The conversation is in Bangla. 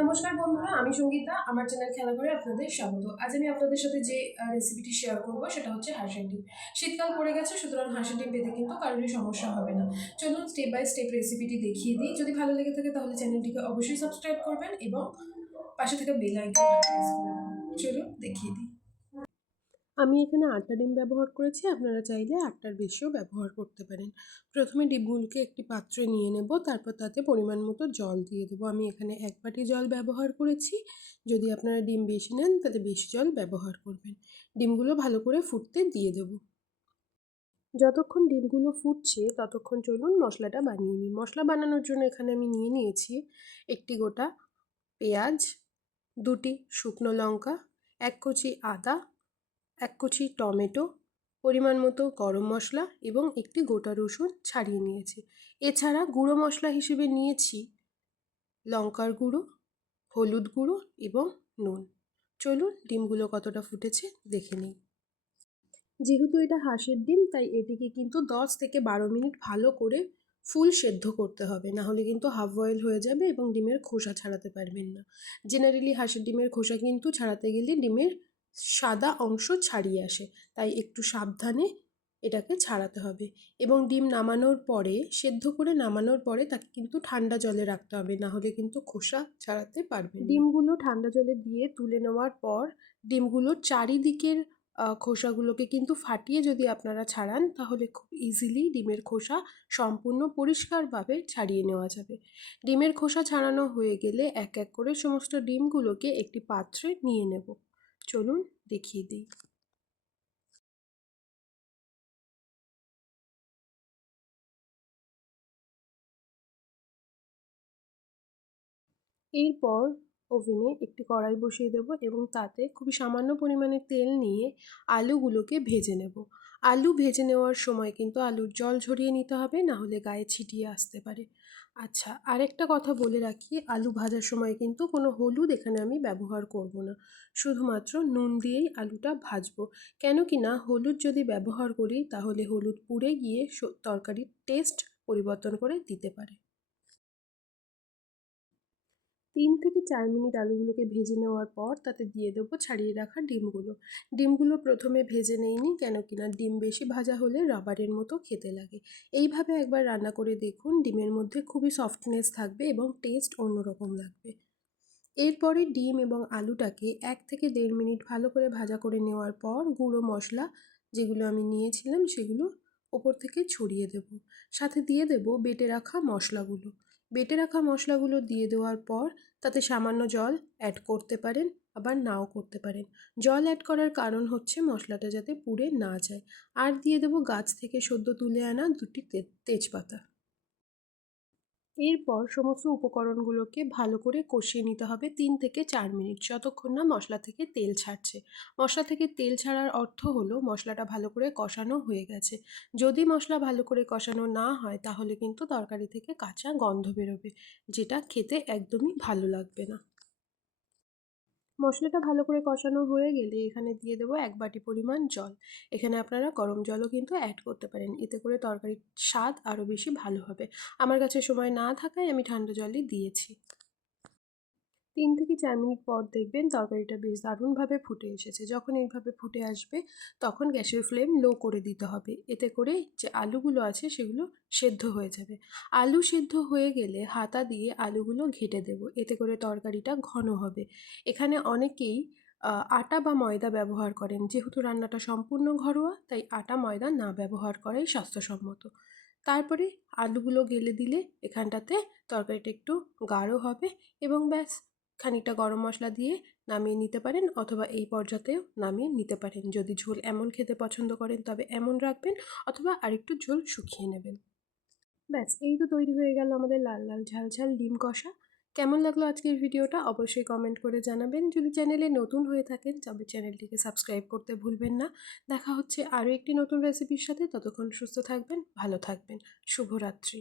নমস্কার বন্ধুরা, আমি সঙ্গীতা। আমার চ্যানেল খেলা করে আপনাদের স্বাগত। আজ আমি আপনাদের সাথে যে রেসিপিটি শেয়ার করব সেটা হচ্ছে হাঁসের ডিম। শীতকাল পড়ে গেছে, সুতরাং হাঁসের ডিম পেতে কিন্তু কারোরই সমস্যা হবে না। চলুন স্টেপ বাই স্টেপ রেসিপিটি দেখিয়ে দিই। যদি ভালো লেগে থাকে তাহলে চ্যানেলটিকে অবশ্যই সাবস্ক্রাইব করবেন এবং পাশে থাকা বেল আইকনটা প্রেস করে দেবেন। চলুন দেখিয়ে দিই। আমি এখানে 8টা ডিম ব্যবহার করেছি, আপনারা চাইলে 8টার বেশিও ব্যবহার করতে পারেন। প্রথমে ডিমগুলোকে একটি পাত্রে নিয়ে নেব, তারপর তাতে পরিমাণ মতো জল দিয়ে দেবো। আমি এখানে 1 বাটি জল ব্যবহার করেছি। যদি আপনারা ডিম বেশি নেন তাহলে বেশি জল ব্যবহার করবেন। ডিমগুলো ভালো করে ফুটতে দিয়ে দেব। যতক্ষণ ডিমগুলো ফুটছে ততক্ষণ চলুন মশলাটা বানিয়ে নিই। মশলা বানানোর জন্য এখানে আমি নিয়ে নিয়েছি একটি গোটা পেঁয়াজ, 2টি শুকনো লঙ্কা, 1 কুচি আদা, 1 কুচি টমেটো, পরিমাণ মতো গরম মশলা এবং একটি গোটা রসুন ছাড়িয়ে নিয়েছি। এছাড়া গুঁড়ো মশলা হিসেবে নিয়েছি লঙ্কার গুঁড়ো, হলুদ গুঁড়ো এবং নুন। চলুন ডিমগুলো কতটা ফুটেছে দেখে নিই। যেহেতু এটা হাঁসের ডিম, তাই এটিকে কিন্তু 10 থেকে 12 মিনিট ভালো করে ফুল সেদ্ধ করতে হবে, না হলে কিন্তু হাফ বয়েল হয়ে যাবে এবং ডিমের খোসা ছাড়াতে পারবেন না। জেনারেলি হাঁসের ডিমের খোসা কিন্তু ছাড়াতে গেলে ডিমের সাদা অংশ ছাড়িয়ে আসে, তাই একটু সাবধানে এটাকে ছাড়াতে হবে। এবং ডিম নামানোর পরে, সেদ্ধ করে নামানোর পরে তাকে কিন্তু ঠান্ডা জলে রাখতে হবে, না হলে কিন্তু খোসা ছাড়াতে পারবেন না। ডিমগুলো ঠান্ডা জলে দিয়ে তুলে নেওয়ার পর ডিমগুলোর চারিদিকের খোসাগুলোকে কিন্তু ফাটিয়ে যদি আপনারা ছাড়ান তাহলে খুব ইজিলি ডিমের খোসা সম্পূর্ণ পরিষ্কারভাবে ছাড়িয়ে নেওয়া যাবে। ডিমের খোসা ছাড়ানো হয়ে গেলে এক এক করে সমস্ত ডিমগুলোকে একটি পাত্রে নিয়ে নেব। চলুন দেখিয়ে দিই। এরপর ওভেনে একটি কড়াই বসিয়ে দেব এবং তাতে খুবই সামান্য পরিমাণে তেল নিয়ে আলুগুলোকে ভেজে নেব। আলু ভেজে নেওয়ার সময় কিন্তু আলুর জল ঝরিয়ে নিতে হবে, না হলে গায়ে ছিটিয়ে আসতে পারে। আচ্ছা, আরেকটা কথা বলে রাখি, আলু ভাজার সময় কিন্তু কোনো হলুদ এখানে আমি ব্যবহার করব না। শুধুমাত্র নুন দিয়েই আলুটা ভাজবো। কেন কি না, হলুদ যদি ব্যবহার করি তাহলে হলুদ পুড়ে গিয়ে তরকারির টেস্ট পরিবর্তন করে দিতে পারে। 3 থেকে 4 মিনিট আলুগুলোকে ভেজে নেওয়ার পর তাতে দিয়ে দেবো ছাড়িয়ে রাখা ডিমগুলো। ডিমগুলো প্রথমে ভেজে নেইনি, কেন কিনা ডিম বেশি ভাজা হলে রাবারের মতো খেতে লাগে। এইভাবে একবার রান্না করে দেখুন, ডিমের মধ্যে খুবই সফটনেস থাকবে এবং টেস্ট অন্যরকম লাগবে। এরপরে ডিম এবং আলুটাকে 1 থেকে 1.5 মিনিট ভালো করে ভাজা করে নেওয়ার পর গুঁড়ো মশলা যেগুলো আমি নিয়েছিলাম সেগুলো ওপর থেকে ছড়িয়ে দেব। সাথে দিয়ে দেব বেটে রাখা মশলাগুলো। বেটে রাখা মশলাগুলো দিয়ে দেওয়ার পর তাতে সামান্য জল অ্যাড করতে পারেন, আবার নাও করতে পারেন। জল অ্যাড করার কারণ হচ্ছে মশলাটা যাতে পুড়ে না যায়। আর দিয়ে দেব গাছ থেকে সদ্য তুলে আনা 2টি তেজপাতা। এরপর সমস্ত উপকরণগুলোকে ভালো করে কষিয়ে নিতে হবে 3 থেকে 4 মিনিট, যতক্ষণ না মশলা থেকে তেল ছাড়ছে। মশলা থেকে তেল ছাড়ার অর্থ হলো মশলাটা ভালো করে কষানো হয়ে গেছে। যদি মশলা ভালো করে কষানো না হয় তাহলে কিন্তু তরকারি থেকে কাঁচা গন্ধ বেরোবে, যেটা খেতে একদমই ভালো লাগবে না। মশলাটা ভালো করে কষানো হয়ে গেলে এখানে দিয়ে দেবো 1 বাটি পরিমাণ জল। এখানে আপনারা গরম জলও কিন্তু অ্যাড করতে পারেন, এতে করে তরকারির স্বাদ আরও বেশি ভালো হবে। আমার কাছে সময় না থাকায় আমি ঠান্ডা জলই দিয়েছি। 3 থেকে 4 মিনিট পর দেখবেন তরকারিটা বেশ দারুণভাবে ফুটে এসেছে। যখন এইভাবে ফুটে আসবে তখন গ্যাসের ফ্লেম লো করে দিতে হবে। এতে করে যে আলুগুলো আছে সেগুলো সেদ্ধ হয়ে যাবে। আলু সেদ্ধ হয়ে গেলে হাতা দিয়ে আলুগুলো ঘেঁটে দেব। এতে করে তরকারিটা ঘন হবে। এখানে অনেকেই আটা বা ময়দা ব্যবহার করেন। যেহেতু রান্নাটা সম্পূর্ণ ঘরোয়া, তাই আটা ময়দা না ব্যবহার করাই স্বাস্থ্যসম্মত। তারপরে আলুগুলো গেলে দিলে এখানটাতে তরকারিটা একটু গাঢ় হবে এবং ব্যাস, খানিকটা গরম মশলা দিয়ে নামিয়ে নিতে পারেন, অথবা এই পর্যাতেও নামিয়ে নিতে পারেন। যদি ঝোল এমন খেতে পছন্দ করেন তবে এমন রাখবেন, অথবা আরেকটু ঝোল শুকিয়ে নেবেন। ব্যাস, এই তো তৈরি হয়ে গেল আমাদের লাল লাল ঝাল ঝাল ডিম কষা। কেমন লাগলো আজকের ভিডিওটা অবশ্যই কমেন্ট করে জানাবেন। যদি চ্যানেলে নতুন হয়ে থাকেন তবে চ্যানেলটিকে সাবস্ক্রাইব করতে ভুলবেন না। দেখা হচ্ছে আরও একটি নতুন রেসিপির সাথে। ততক্ষণ সুস্থ থাকবেন, ভালো থাকবেন। শুভরাত্রি।